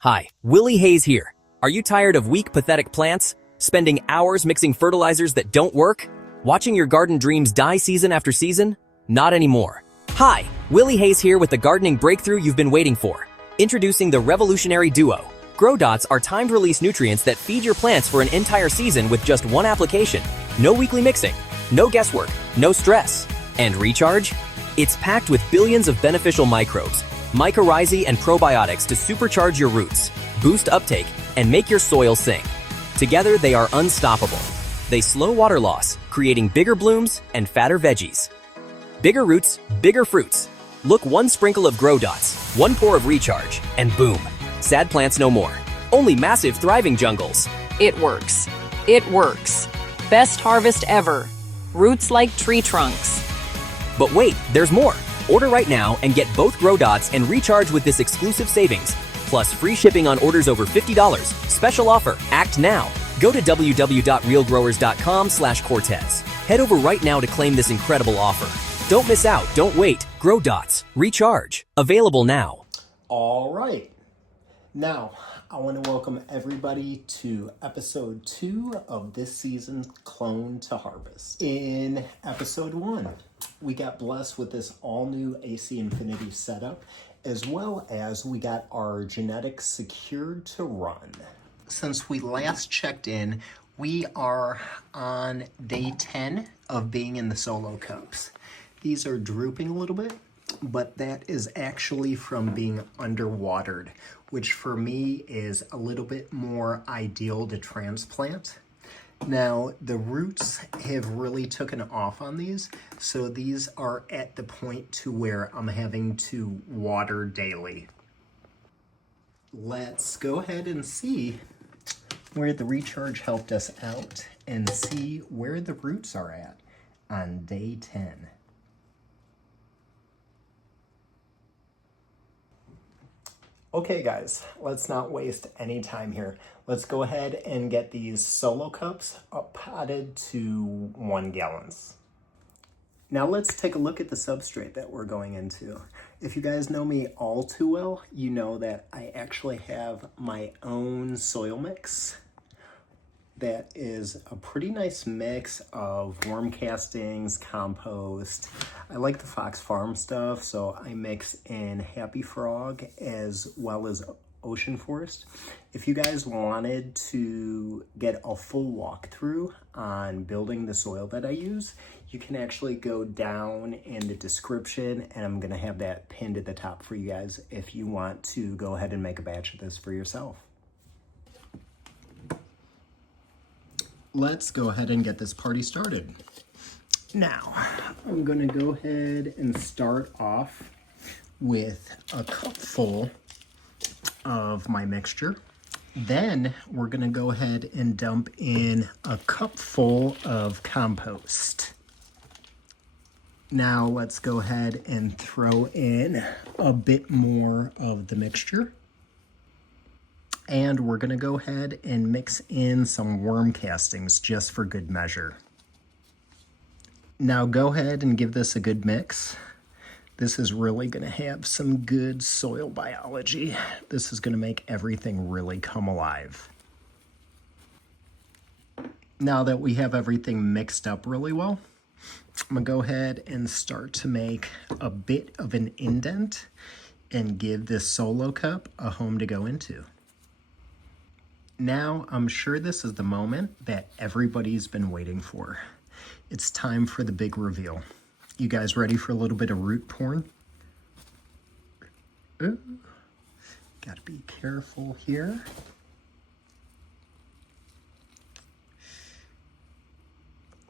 Hi, Willie Hayes here. Are you tired of weak, pathetic plants? Spending hours mixing fertilizers that don't work? Watching your garden dreams die season after season? Not anymore. Hi, Willie Hayes here with the gardening breakthrough you've been waiting for. Introducing the revolutionary duo. Grow Dots are timed-release nutrients that feed your plants for an entire season with just one application. No weekly mixing, no guesswork, no stress. And recharge? It's packed with billions of beneficial microbes, mycorrhizae and probiotics to supercharge your roots, boost uptake, and make your soil sing. Together, they are unstoppable. They slow water loss, creating bigger blooms and fatter veggies. Bigger roots, bigger fruits. Look, one sprinkle of Grow Dots, one pour of recharge, and boom, sad plants no more. Only massive thriving jungles. It works. It works. Best harvest ever. Roots like tree trunks. But wait, there's more. Order right now and get both Grow Dots and recharge with this exclusive savings. Plus free shipping on orders over $50. Special offer. Act now. Go to www.realgrowers.com/Cortez. Head over right now to claim this incredible offer. Don't miss out. Don't wait. Grow Dots. Recharge. Available now. All right. Now, I want to welcome everybody to episode 2 of this season's Clone to Harvest. In episode 1, we got blessed with this all-new AC Infinity setup, as well as we got our genetics secured to run. Since we last checked in, we are on day 10 of being in the solo cups. These are drooping a little bit, but that is actually from being underwatered, which for me is a little bit more ideal to transplant. Now, the roots have really taken off on these, so these are at the point to where I'm having to water daily. Let's go ahead and see where the recharge helped us out and see where the roots are at on day 10. Okay guys, let's not waste any time here. Let's go ahead and get these solo cups up potted to 1 gallons. Now let's take a look at the substrate that we're going into. If you guys know me all too well, you know that I actually have my own soil mix. That is a pretty nice mix of worm castings, compost. I like the Fox Farm stuff, so I mix in Happy Frog as well as Ocean Forest. If you guys wanted to get a full walkthrough on building the soil that I use, you can actually go down in the description, and I'm gonna have that pinned at the top for you guys if you want to go ahead and make a batch of this for yourself. Let's go ahead and get this party started. Now, I'm gonna go ahead and start off with a cup full of my mixture. Then we're gonna go ahead and dump in a cup full of compost. Now let's go ahead and throw in a bit more of the mixture. And we're gonna go ahead and mix in some worm castings just for good measure. Now go ahead and give this a good mix. This is really gonna have some good soil biology. This is gonna make everything really come alive. Now that we have everything mixed up really well, I'm gonna go ahead and start to make a bit of an indent and give this solo cup a home to go into. Now, I'm sure this is the moment that everybody's been waiting for. It's time for the big reveal. You guys ready for a little bit of root porn? Ooh, gotta be careful here.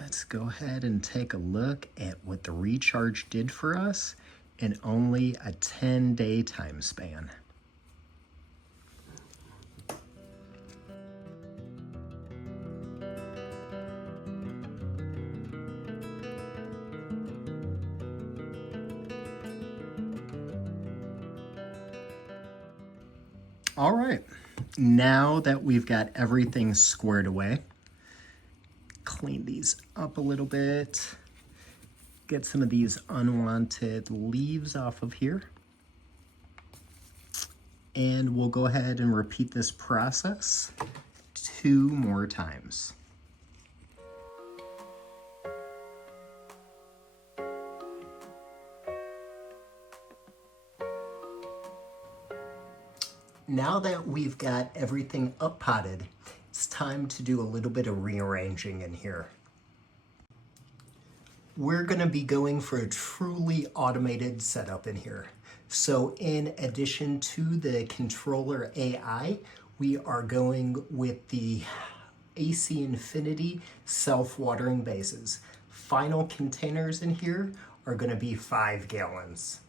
Let's go ahead and take a look at what the recharge did for us in only a 10-day time span. All right, now that we've got everything squared away, clean these up a little bit, get some of these unwanted leaves off of here. And we'll go ahead and repeat this process 2 more times. Now that we've got everything up potted, it's time to do a little bit of rearranging in here. We're going to be going for a truly automated setup in here. So in addition to the controller AI, we are going with the AC Infinity self-watering bases. Final containers in here are going to be 5 gallons.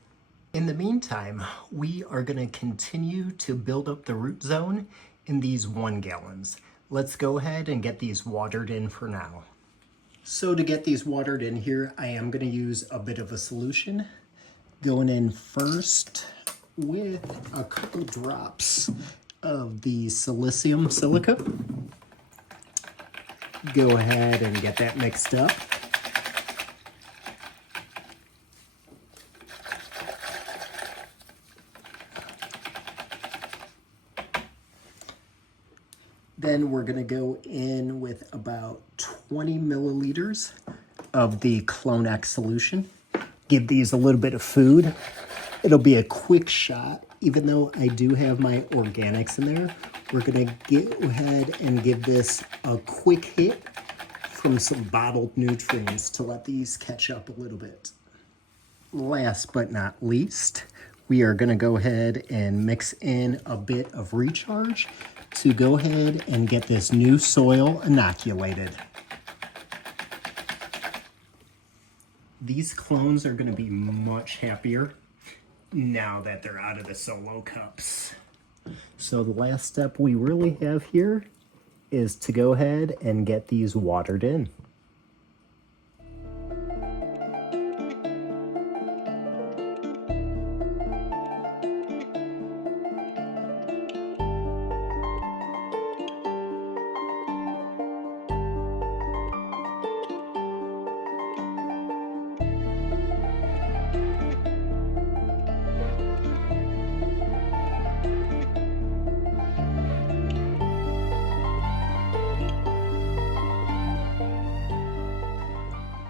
In the meantime, we are going to continue to build up the root zone in these 1 gallons. Let's go ahead and get these watered in for now. So to get these watered in here, I am going to use a bit of a solution. Going in first with a couple drops of the silicium silica. Go ahead and get that mixed up. Then we're going to go in with about 20 milliliters of the Clone-X solution. Give these a little bit of food. It'll be a quick shot. Even though I do have my organics in there, we're going to go ahead and give this a quick hit from some bottled nutrients to let these catch up a little bit. Last but not least, we are going to go ahead and mix in a bit of recharge to go ahead and get this new soil inoculated. These clones are going to be much happier now that they're out of the solo cups. So the last step we really have here is to go ahead and get these watered in.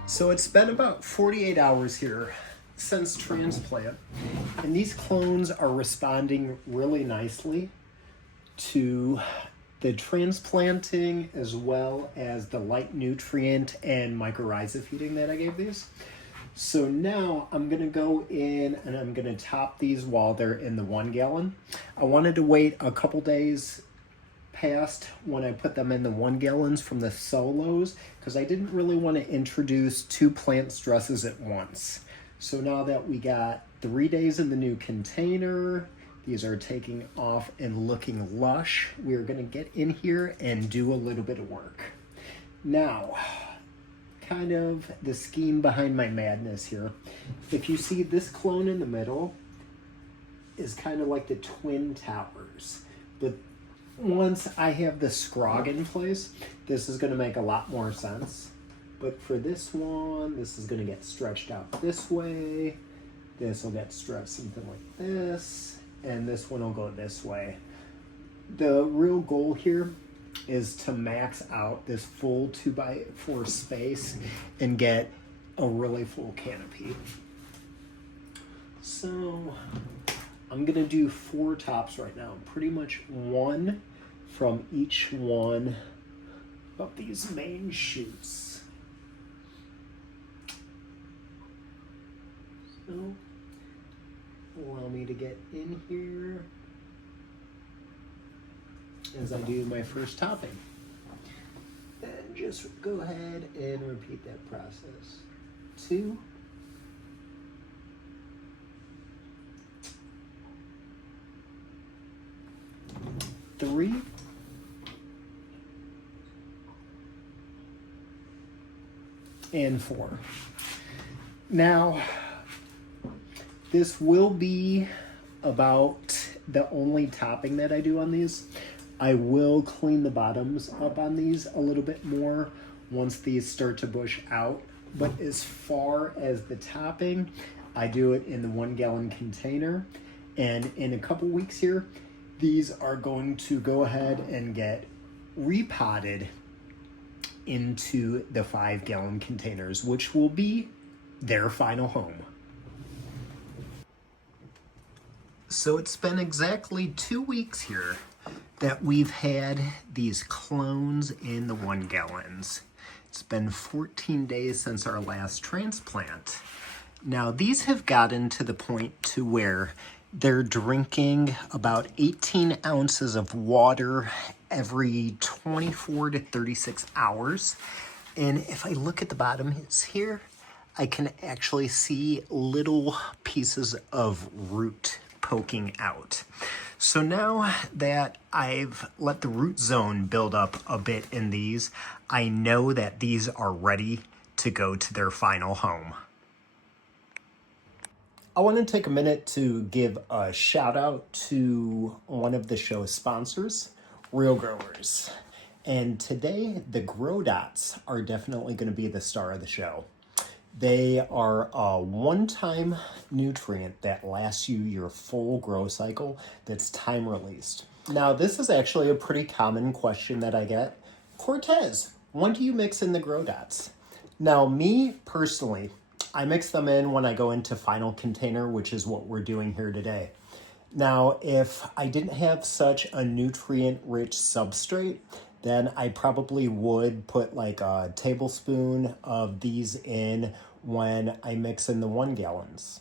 So it's been about 48 hours here since transplant, and these clones are responding really nicely to the transplanting as well as the light nutrient and mycorrhiza feeding that I gave these. So now I'm going to go in and I'm going to top these while they're in the 1 gallon. I wanted to wait a couple days past when I put them in the 1 gallons from the solos because I didn't really want to introduce 2 plant stresses at once. So now that we got 3 days in the new container, these are taking off and looking lush, we're going to get in here and do a little bit of work. Now, kind of the scheme behind my madness here. If you see this clone in the middle is kind of like the twin towers, but once I have the scrog in place, this is going to make a lot more sense. But for this one, this is going to get stretched out this way. This will get stretched something like this. And this one will go this way. The real goal here is to max out this full 2x4 space and get a really full canopy. So I'm gonna do 4 tops right now, pretty much 1 from each one of these main shoots. So allow me to get in here as I do my first topping. Then just go ahead and repeat that process. 2. 3. And 4. Now, this will be about the only topping that I do on these. I will clean the bottoms up on these a little bit more once these start to bush out. But as far as the topping, I do it in the 1 gallon container. And in a couple weeks here, These are going to go ahead and get repotted into the 5-gallon containers, which will be their final home. So it's been exactly 2 weeks here that we've had these clones in the 1 gallons. It's been 14 days since our last transplant. Now these have gotten to the point to where they're drinking about 18 ounces of water every 24 to 36 hours. And if I look at the bottom here, I can actually see little pieces of root poking out. So now that I've let the root zone build up a bit in these, I know that these are ready to go to their final home. I want to take a minute to give a shout out to one of the show's sponsors, Real Growers. And today, the Grow Dots are definitely going to be the star of the show. They are a one-time nutrient that lasts you your full grow cycle that's time released. Now, this is actually a pretty common question that I get. Cortez, when do you mix in the Grow Dots? Now, me personally, I mix them in when I go into final container, which is what we're doing here today. Now, if I didn't have such a nutrient-rich substrate, then I probably would put like a tablespoon of these in when I mix in the 1 gallons.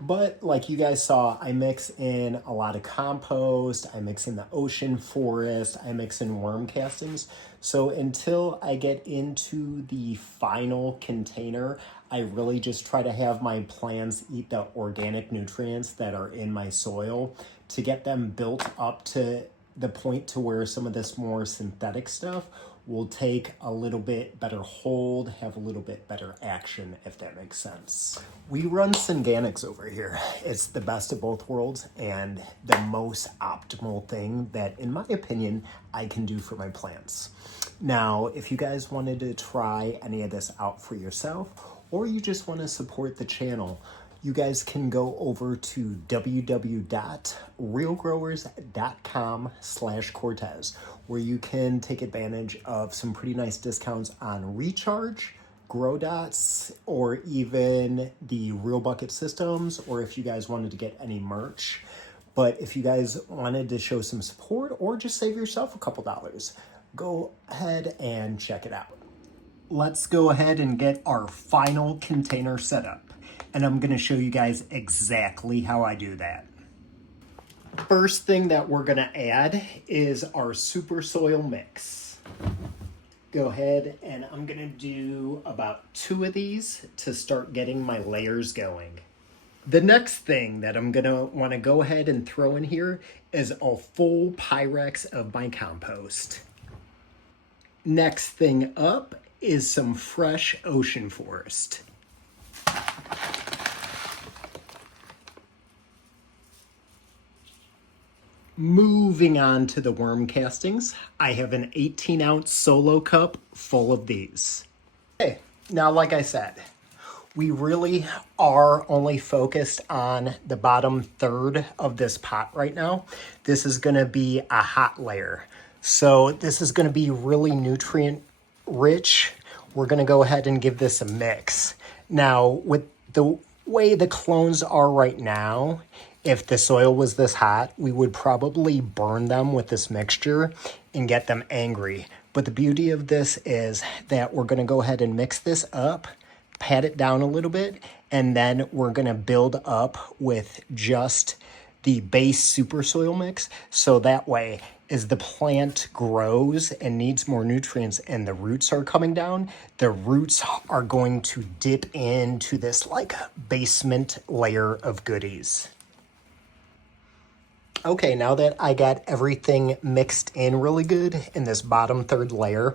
But like you guys saw, I mix in a lot of compost, I mix in the ocean forest, I mix in worm castings. So until I get into the final container, I really just try to have my plants eat the organic nutrients that are in my soil to get them built up to the point to where some of this more synthetic stuff will take a little bit better hold, have a little bit better action, if that makes sense. We run Synganics over here. It's the best of both worlds and the most optimal thing that, in my opinion, I can do for my plants. Now, if you guys wanted to try any of this out for yourself, or you just want to support the channel, you guys can go over to www.realgrowers.com/Cortez, where you can take advantage of some pretty nice discounts on Recharge, Grow Dots, or even the Real Bucket systems, or if you guys wanted to get any merch. But if you guys wanted to show some support or just save yourself a couple dollars, go ahead and check it out. Let's go ahead and get our final container set up. And I'm going to show you guys exactly how I do that. First thing that we're going to add is our super soil mix. Go ahead and I'm going to do about 2 of these to start getting my layers going. The next thing that I'm going to want to go ahead and throw in here is a full Pyrex of my compost. Next thing up is some fresh ocean forest. Moving on to the worm castings, I have an 18-ounce solo cup full of these. Okay, now like I said, we really are only focused on the bottom third of this pot right now. This is going to be a hot layer. So this is going to be really nutrient rich. We're going to go ahead and give this a mix. Now, with the way the clones are right now, if the soil was this hot, we would probably burn them with this mixture and get them angry. But the beauty of this is that we're going to go ahead and mix this up, pat it down a little bit, and then we're going to build up with just the base super soil mix. So that way, as the plant grows and needs more nutrients and the roots are coming down, the roots are going to dip into this like basement layer of goodies. Okay, now that I got everything mixed in really good in this bottom third layer,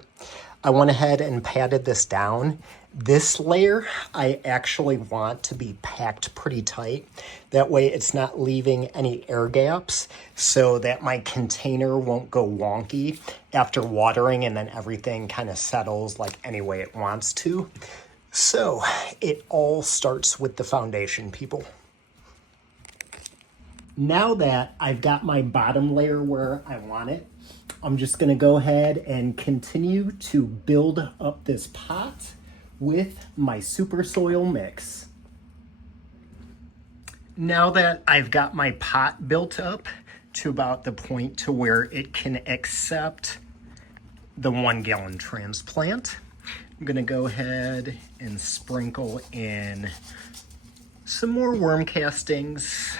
I went ahead and patted this down. This layer, I actually want to be packed pretty tight. That way it's not leaving any air gaps so that my container won't go wonky after watering and then everything kind of settles like any way it wants to. So it all starts with the foundation, people. Now that I've got my bottom layer where I want it, I'm just gonna go ahead and continue to build up this pot with my super soil mix. Now that I've got my pot built up to about the point to where it can accept the 1 gallon transplant, I'm gonna go ahead and sprinkle in some more worm castings,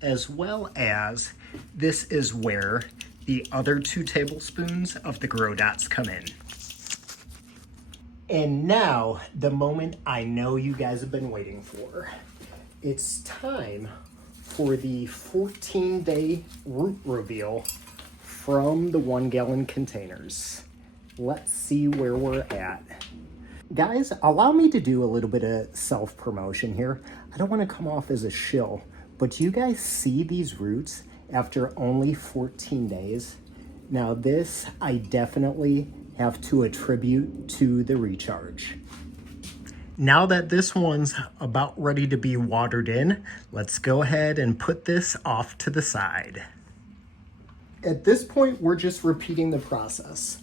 as well as this is where the other 2 tablespoons of the grow dots come in. And now, the moment I know you guys have been waiting for. It's time for the 14-day root reveal from the 1 gallon containers. Let's see where we're at. Guys, allow me to do a little bit of self-promotion here. I don't want to come off as a shill, but do you guys see these roots after only 14 days? Now this, I definitely have to attribute to the recharge. Now that this one's about ready to be watered in, let's go ahead and put this off to the side. At this point, we're just repeating the process,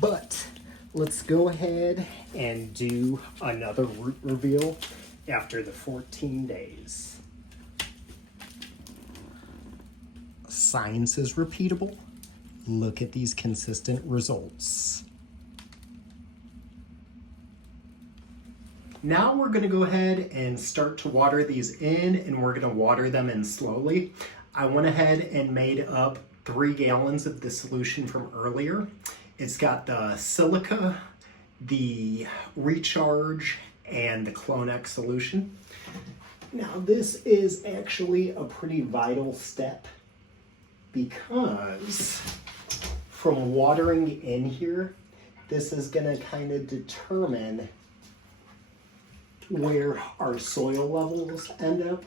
but let's go ahead and do another root reveal after the 14 days. Science is repeatable. Look at these consistent results. Now we're gonna go ahead and start to water these in, and we're gonna water them in slowly. I went ahead and made up 3 gallons of the solution from earlier. It's got the silica, the recharge, and the Clonex solution. Now this is actually a pretty vital step because from watering in here, this is gonna kind of determine where our soil levels end up.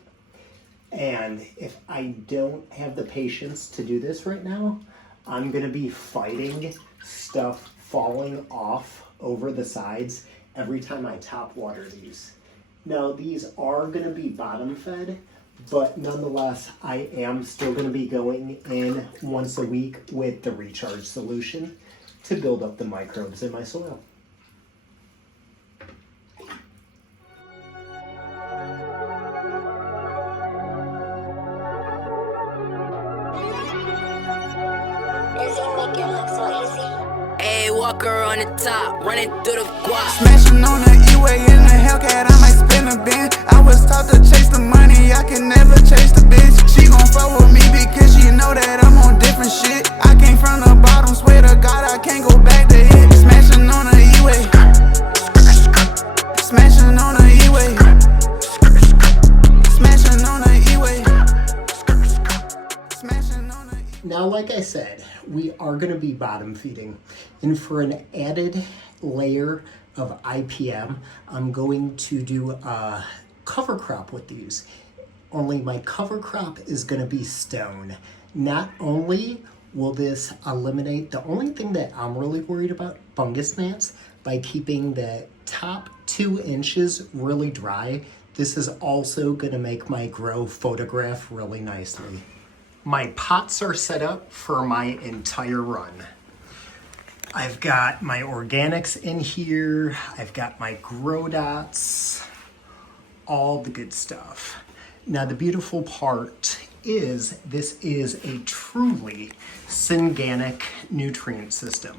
And if I don't have the patience to do this right now, I'm gonna be fighting stuff falling off over the sides every time I top water these. Now these are gonna be bottom fed, but nonetheless, I am still gonna be going in once a week with the recharge solution to build up the microbes in my soil. Hey, Walker on the top, running through the guap. Smashing on the E-way in the Hellcat, I might spin a bin. I was taught to chase the money, I can never chase the bitch. She gon' fuck with me because she know that I'm on different shit. I came from the bottom, swear to God I can't go back to it. Smashing on the E-way, smashing on the E-way, smashing on the E-way, smashing on the E-way. Now, like I said, we are going to be bottom feeding, and for an added layer of IPM, I'm going to do a cover crop with these. Only my cover crop is going to be stone. Not only will this eliminate the only thing that I'm really worried about, fungus gnats, by keeping the top 2 inches really dry, this is also going to make my grow photograph really nicely. My pots are set up for my entire run. I've got my organics in here, I've got my grow dots, all the good stuff. Now the beautiful part is this is a truly synganic nutrient system.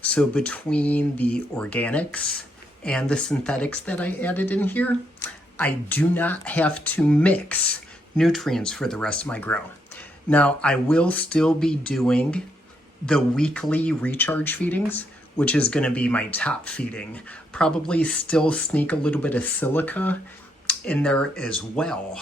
So between the organics and the synthetics that I added in here, I do not have to mix nutrients for the rest of my grow. Now, I will still be doing the weekly recharge feedings, which is going to be my top feeding. Probably still sneak a little bit of silica in there as well.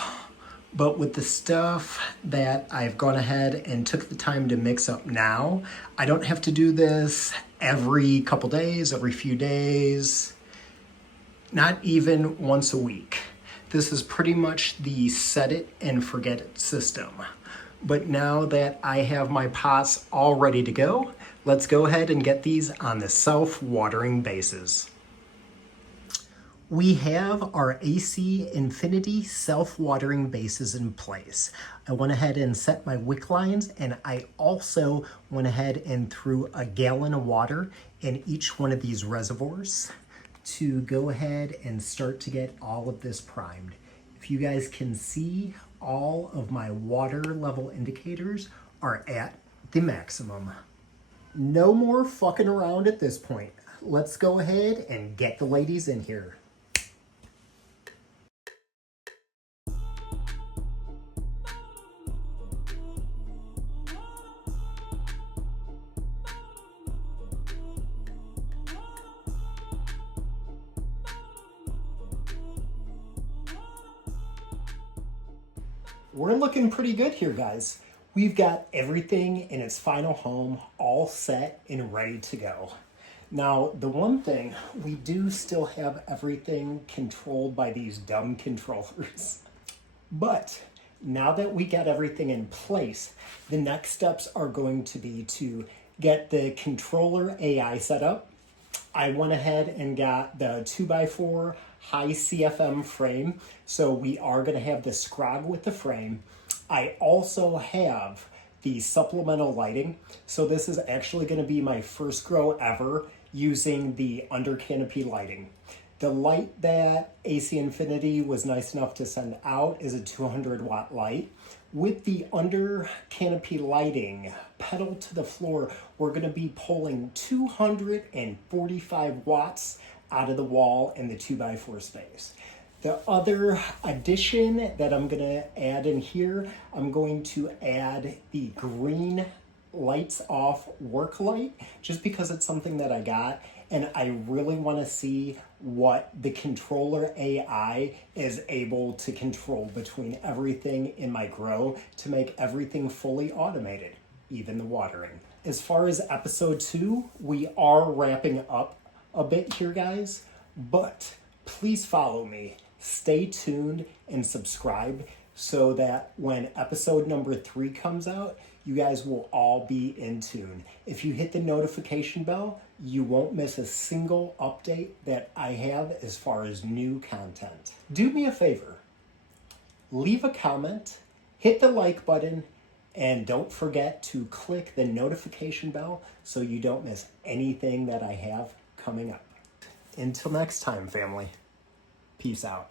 But with the stuff that I've gone ahead and took the time to mix up now, I don't have to do this every couple days, every few days, not even once a week. This is pretty much the set it and forget it system. But now that I have my pots all ready to go, let's go ahead and get these on the self-watering basis. We have our AC Infinity self-watering bases in place. I went ahead and set my wick lines, and I also went ahead and threw a gallon of water in each one of these reservoirs to go ahead and start to get all of this primed. If you guys can see, all of my water level indicators are at the maximum. No more fucking around at this point. Let's go ahead and get the ladies in here. We're looking pretty good here, guys. We've got everything in its final home, all set and ready to go. Now, the one thing, we do still have everything controlled by these dumb controllers. But now that we got everything in place, the next steps are going to be to get the controller AI set up. I went ahead and got the 2x4 high CFM frame. So we are going to have the scrog with the frame. I also have the supplemental lighting. So this is actually going to be my first grow ever using the under canopy lighting. The light that AC Infinity was nice enough to send out is a 200 watt light. With the under canopy lighting, pedal to the floor, we're going to be pulling 245 watts out of the wall in the 2x4 space. The other addition that I'm going to add in here, I'm going to add the green lights off work light, just because it's something that I got and I really want to see what the controller AI is able to control between everything in my grow to make everything fully automated, even the watering. As far as episode 2, we are wrapping up a bit here, guys, but please follow me, stay tuned and subscribe so that when episode number 3 comes out, you guys will all be in tune. If you hit the notification bell, you won't miss a single update that I have as far as new content. Do me a favor, leave a comment, hit the like button, and don't forget to click the notification bell so you don't miss anything that I have coming up. Until next time, family, peace out.